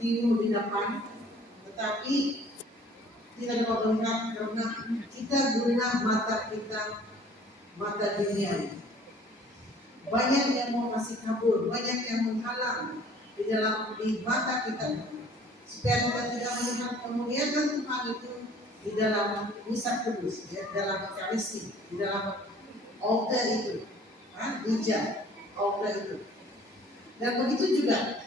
ilmu di depan, tetapi tidak dapat melihat karena kita guna mata kita, mata dunia. Banyak yang mau kasih kabur, banyak yang menghalang di mata kita supaya kita tidak melihat kemuliaan Tuhan itu di dalam Misa Kudus, ya, dalam Ekaristi, di dalam altar itu, gereja altar itu. Dan begitu juga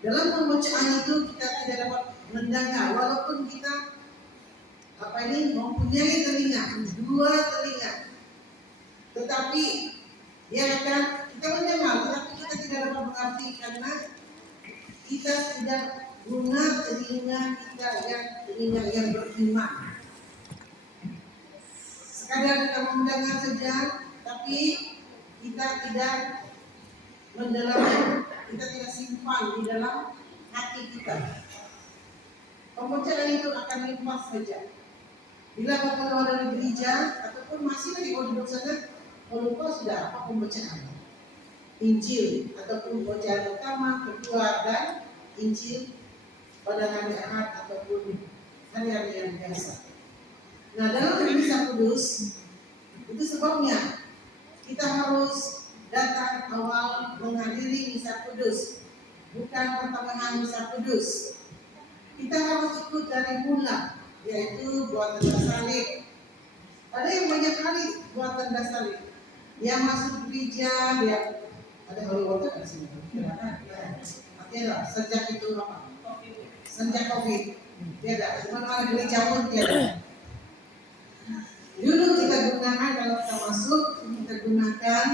dalam pembacaan itu kita tidak dapat mendengar, walaupun kita mempunyai telinga, dua telinga, tetapi ya kan kita mendengar, tetapi kita tidak dapat mengerti karena kita tidak guna telinga yang beriman. Sekadar kita mendengar saja, tapi kita tidak mendalam, kita tidak simpan di dalam hati kita. Pembacaan itu akan limpah saja. Bila kau keluar dari gereja ataupun masih lagi kau duduk sana, kau lupa sudah apa pembacaan Injil ataupun bacaan pertama, kedua dan Injil pada hari Ahad ataupun hari-hari yang biasa. Nah, dalam Misa Kudus itu sebabnya kita harus datang awal menghadiri Misa Kudus, bukan pertengahan Misa Kudus. Kita harus ikut dari mula, yaitu buat tanda salib. Ada yang banyak kali buat tanda salib. Dia masuk gereja, dia ada holy water di sini. Tiada. Sejak itu apa? Sejak COVID, tiada. Cuma ada gereja pun tiada. Dulu kita gunakan kalau kita masuk, kita gunakan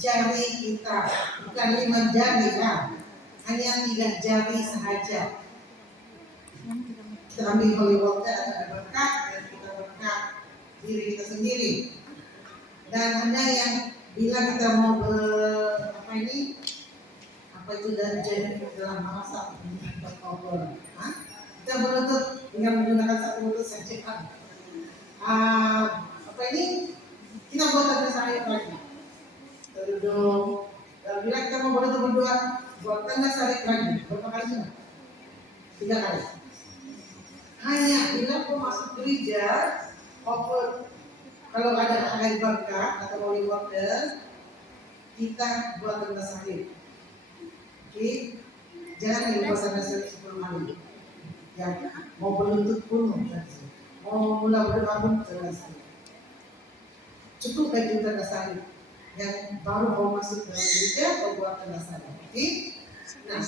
jari kita, bukan 5 jari ya, hanya 3 jari sahaja. Kita ambil holy water atau berkat dan kita berkat diri kita sendiri. Dan ada yang bila kita mau dari jadi dalam bahasa berkobrol, kita berlutut dengan menggunakan satu lutut saja. Kita buat tanda salib lagi. Duduk. Dan bila kita mau berlutut berdua, buat tanda salib lagi. Berapa kali sudah? 3 kali. Hanya bila kau masuk gereja, kalau ada air berkat atau holy water, kita buat tanda salib. Oke, jangan buat tanda salib 10 kali. Ya, mau berlutut pun mau mula berdoa pun tanda salib. Cukup bagi tanda salib. Yang baru mau masuk dalam gereja, kau buat tanda salib. Oke? Nah,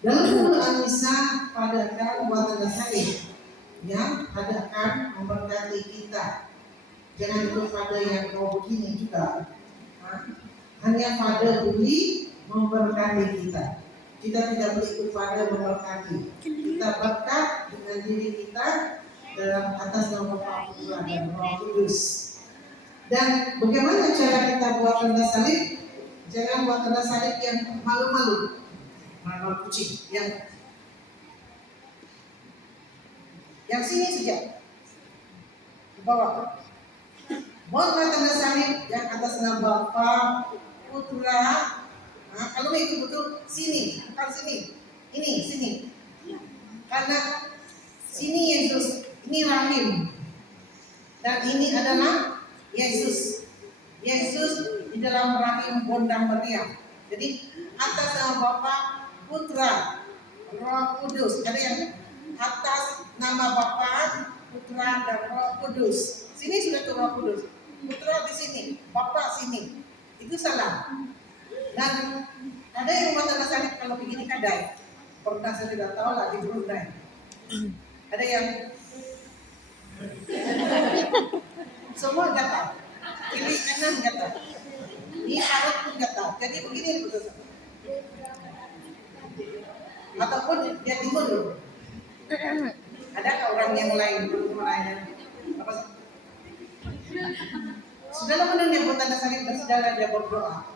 dalam penggunaan misa adakan buat tanda salib yang adakan memberkati kita. Jangan ikut pada yang mau begini juga. Hanya pada beli memberkati kita. Kita tidak boleh ikut pada memberkati. Kita berkat dengan diri kita dalam atas nama Bapa, Putra dan Roh Kudus. Dan bagaimana cara kita buat tanda salib? Jangan buat tanda salib yang malu-malu, malu kucing, yang sini saja, di bawah. Buatlah tanda salib yang atas nama Bapa, Putra. Nah, kalau itu betul sini, bukan sini. Ini sini. Karena sini Yesus, ini rahim. Dan ini adalah Yesus. Yesus di dalam rahim Bunda Maria. Jadi atas nama Bapa, Putra, Roh Kudus. Ada yang atas nama Bapa, Putra dan Roh Kudus. Sini sudah tuh Roh Kudus. Putra di sini, Bapa sini. Itu salah. Dan ada yang buat tanda salib kalau begini kadai. Pernah saya tidak tahu lah di Brunei. Ada yang semua gatal. Kiri kanan gatal. Ini arah pun gatal. Jadi begini betul. Ataupun dia timbul dulu. Adakah orang yang lain apa? Sudahlah benar dia buat tanda salib dan sudahlah dia berdoa.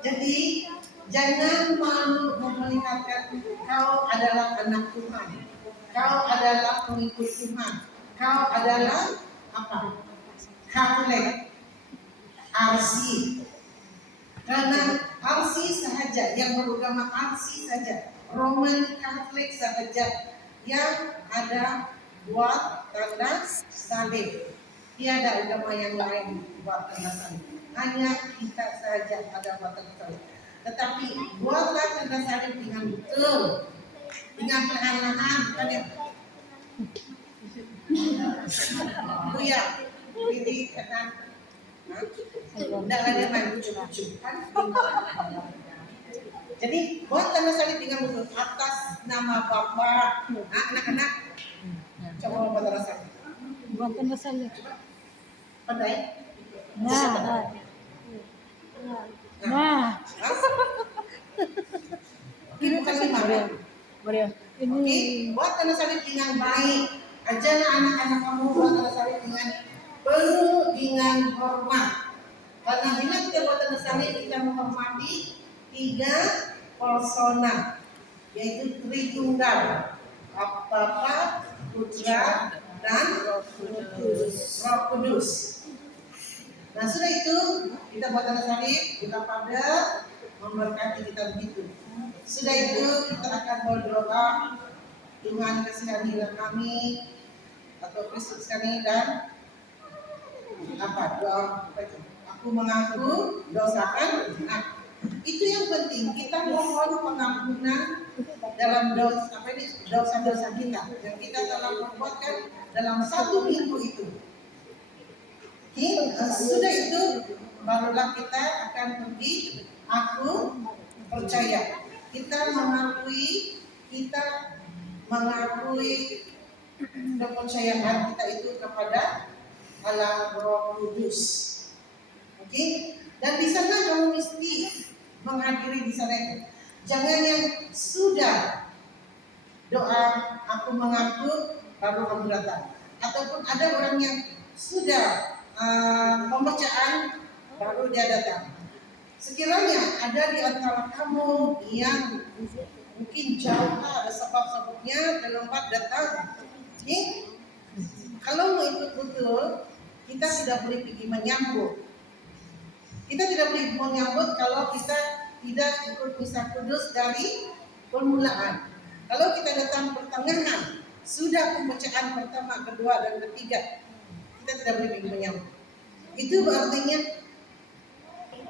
Jadi jangan malu memperlihatkan kau adalah anak Tuhan, kau adalah pengikut Tuhan, kau adalah apa? Katolik, arsi. Karena arsi sahaja yang beragama arsi saja Roman Catholic sahaja yang ada buat tanda salib. Tiada agama yang lain buat tanda salib. Hanya kita saja ada buat tanda salib. Tetapi buatlah tanda salib dengan betul, dengan perlahan-lahan. Kan ya? Ya, ini kena. Tidak ada main lucu-lucu kan? Jadi buat tanda salib dengan betul atas nama Bapa. Anak-anak, coba buat tanda salib. Buat tanda salib. Pandai? Nah. Ini bukan lima. Maria. Oke, buat tanda salib dengan baik. Ajarlah anak-anak kamu buat tanda salib dengan penuh dengan hormat. Karena bila kita buat tanda salib, kita menghormati tiga persona, yaitu Tritunggal, Bapa, Putra, dan Roh Kudus. Nah sudah itu kita buat tanda salib, kita pada memberkati kita begitu. Sudah itu kita akan berdoa, Tuhan kasihanilah kami atau Kristus kami dan doa apa itu? Aku mengaku dosakan. Nah, itu yang penting, kita mohon pengampunan dalam dosa-dosa kita yang kita telah perbuatkan dalam satu minggu itu. Sudah itu barulah kita akan pergi. Aku percaya. Kita mengakui kepercayaan kita itu kepada Allah Roh Kudus. Oke? Dan di sana kamu mesti menghadiri di sana itu. Jangan yang sudah doa aku mengaku baru kamu datang. Ataupun ada orang yang sudah pembacaan baru dia datang. Sekiranya ada di antara kamu yang mungkin jauh ada sebab-sebabnya terlambat datang. Kalau mau ikut betul, kita tidak boleh pergi menyambut. Kita tidak boleh menyambut kalau kita tidak ikut misa kudus dari permulaan. Kalau kita datang pertengahan, sudah pembacaan pertama, kedua, dan ketiga, kita tidak boleh pergi menyambut. Itu artinya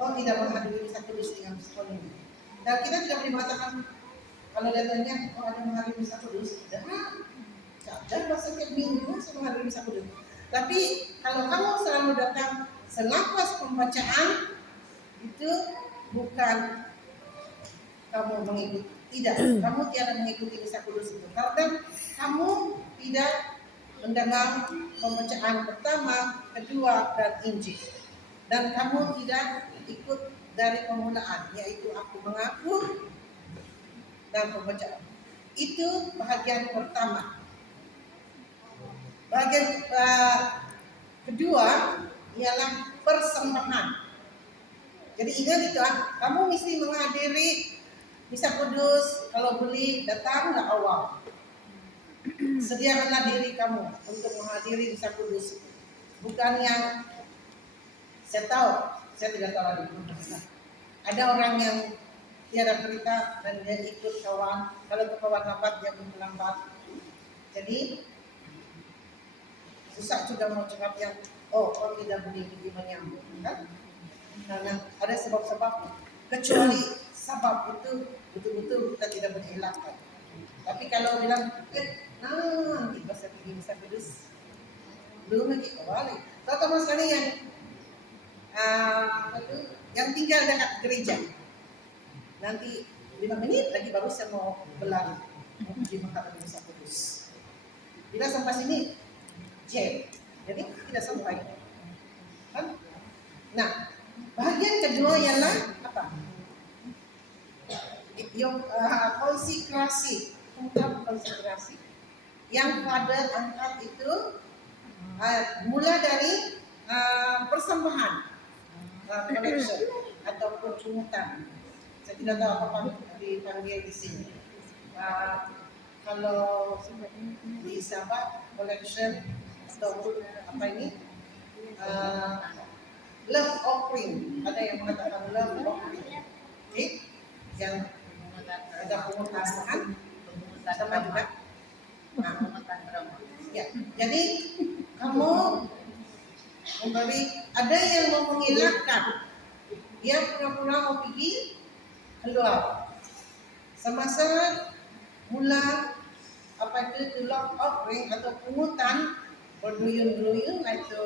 tidak menghadiri misa kudus dengan sekolah ini. Dan kita tidak boleh mengatakan kalau datangnya ada menghadiri misa kudus, dan setiap minggu saya menghadiri misa kudus. Tapi kalau kamu selalu datang selepas pembacaan, itu bukan kamu mengikuti, tidak, kamu tiada mengikuti misa kudus itu karena kamu tidak mendengar pembacaan pertama, kedua, dan Injil, dan kamu tidak ikut dari permulaan, yaitu aku mengaku dan pembacaan. Itu bahagian pertama. Bagian kedua ialah persembahan. Jadi ingat itu, kamu mesti menghadiri misa kudus. Kalau boleh datanglah awal. Sediakanlah diri kamu untuk menghadiri misa kudus. Bukan yang saya tidak tahu lagi. Ada orang yang tiada cerita dan dia ikut kawan. Kalau kawan lambat dia pun lambat. Jadi susah juga mau cakap yang orang tidak boleh pergi menyambut, kan? Karena ada sebab-sebab, kecuali sebab itu betul-betul kita tidak boleh elakkan. Tapi kalau bilang nanti pas pergi misa kudus belum lagi kembali. Tahu sekali yang tinggal dekat gereja, nanti 5 menit lagi baru saya mau berlari mau pergi menghadiri misa kudus. Bila sampai sini jam, jadi tidak sampai. Kan? Nah, bahagian kedua ialah apa? Konsekrasi. Konsekrasi. Yang pada angkat itu mula dari persembahan, collection ataupun pungutan. Saya tidak tahu apa dipanggil di sini. Kalau di Sabah collection atau apa ini love offering, ada yang mengatakan love offering, yang ada pungutan kan? Pemungutan Sama juga. Nah, pemungutan berapa? ya. Jadi kamu memberi, ada yang mau menghilangkan, dia pura-pura mau pergi keluar. Semasa mula apa itu log offering atau pungutan berduyun-duyun itu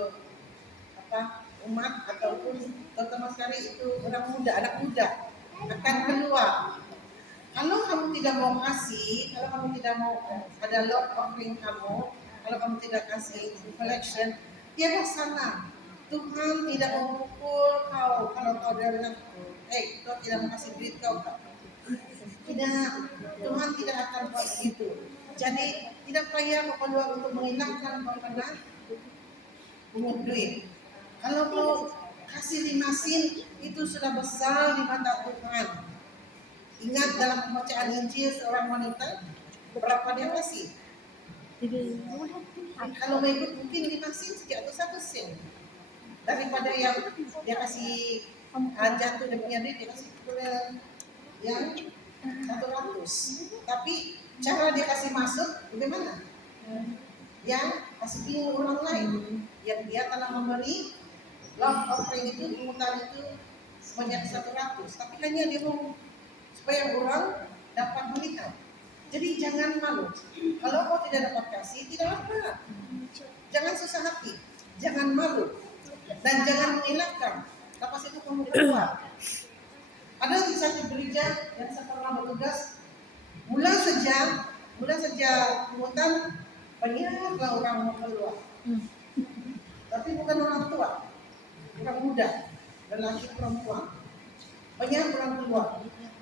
apa umat ataupun terutama sekali itu orang muda, anak muda akan keluar. Kalau kamu tidak mau kasih, kalau kamu tidak mau ada log offering kamu, kalau kamu tidak kasih collection, tiada sana. Tuhan tidak memukul kau kalau kau bilang, kau tidak mau kasih duit kau. Tidak, Tuhan tidak akan buat begitu. Jadi tidak payah kau keluar untuk menghilangkan kau kena pungut duit. Kalau kau kasih 5 sen itu sudah besar di mata Tuhan. Ingat dalam pembacaan Injil seorang wanita berapa dia kasih? Kalau mau ikut mungkin 5 sen saja atau 1 sen. Daripada yang dia kasih jatuh dia punya duit, dia kasih yang 100. Tapi cara dia kasih masuk bagaimana? Yang kasih bingung orang lain, yang dia telah memberi love offering itu, pungutan itu sebanyak 100. Tapi hanya dia mau supaya orang dapat melihat. Jadi jangan malu. Kalau kau tidak dapat kasih, tidak apa. Jangan susah hati, jangan malu, dan jangan mengelakkan. Lepas itu kamu keluar. Ada di satu gereja yang saya pernah bertugas, mula saja pungutan banyaklah orang mau keluar. Tapi bukan orang tua, orang muda, lelaki perempuan. Banyak orang keluar.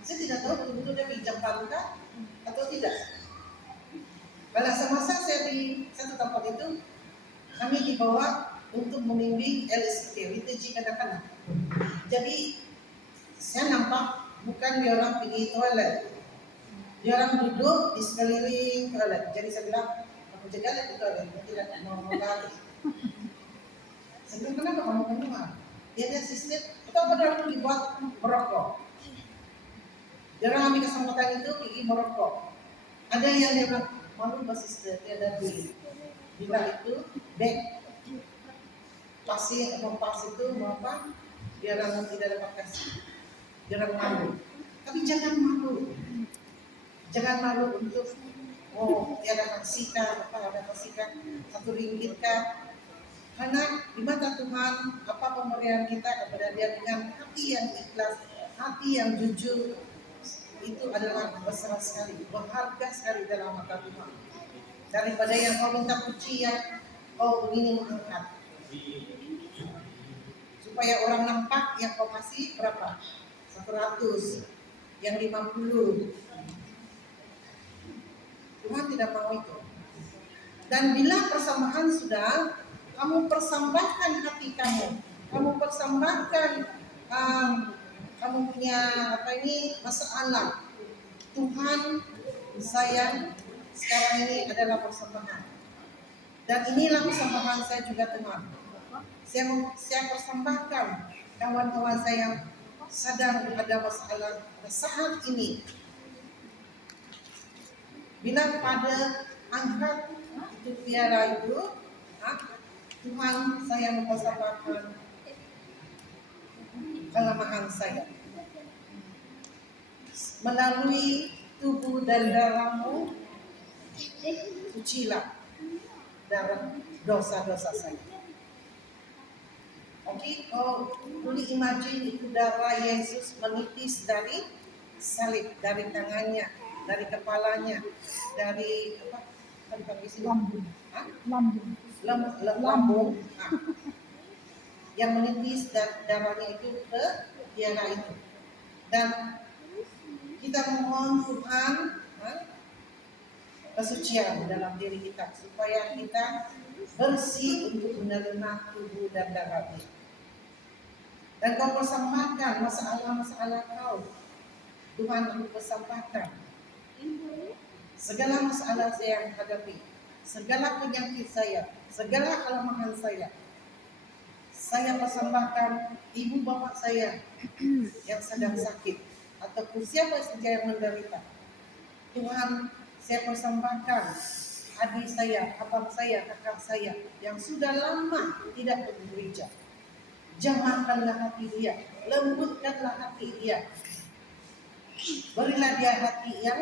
Saya tidak tahu betul-betul dia pinjam kah atau tidak. Pada semasa saya di satu tempat itu, kami dibawa untuk membimbing LST, liturgi kanak-kanak. Jadi saya nampak bukan dia orang pergi toilet, dia orang duduk di sekeliling toilet. Jadi saya bilang, aku jaga di toilet, dia tidak mau lari. Saya bilang, kenapa kamu keluar? Dia sistem, atau benar dibuat merokok. Dia orang ambil kesempatan itu pergi merokok. Ada yang dia bilang, malu sister, dia ada duit. Bila itu, bag pasir atau pas itu mau apa? Dia orang tidak dapat kasih. Jangan malu, tapi jangan malu. Jangan malu untuk tiada kasihkan, ada kasihkan 1 ringgit kah? Karena di mata Tuhan apa pemberian kita kepada Dia dengan hati yang ikhlas, hati yang jujur, itu adalah besar sekali, berharga sekali dalam mata Tuhan. Daripada yang kau minta pujian, kau begini mengangkat, supaya orang nampak yang kau kasih berapa? 100, yang 50. Tuhan tidak mau itu. Dan bila persembahan sudah, kamu persembahkan hati kamu persembahkan kamu punya masalah. Tuhan, saya sekarang ini adalah persembahan. Dan inilah persembahan saya juga Tuhan. Saya persembahkan kawan-kawan saya yang sadar ada masalah saat ini. Bila pada angkat itu piara itu, Tuhan saya mempersembahkan kelemahan saya. Melalui tubuh dan darahmu, sucilah darah dosa-dosa saya. Oke, kau boleh imagine itu darah Yesus menitis dari salib, dari tangannya, dari kepalanya, dari lambung, yang menitis darahnya itu ke tiara itu. Dan kita mohon Tuhan kesucian dalam diri kita supaya kita bersih untuk menerima tubuh dan darah Dia. Dan kau persembahkan masalah-masalah kau, Tuhan aku persembahkan segala masalah saya yang hadapi, segala penyakit saya, segala kelemahan saya persembahkan ibu bapak saya yang sedang sakit ataupun siapa saja yang menderita. Tuhan, saya persembahkan adik saya, abang saya, kakak saya yang sudah lama tidak pergi gereja. Jamahkanlah hati dia, lembutkanlah hati dia. Berilah dia hati yang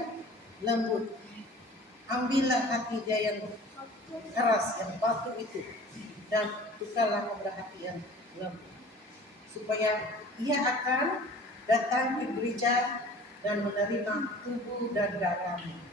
lembut. Ambillah hati dia yang keras, yang batu itu, dan tukarlah kepada hati yang lembut. Supaya ia akan datang ke gereja dan menerima tubuh dan darahmu.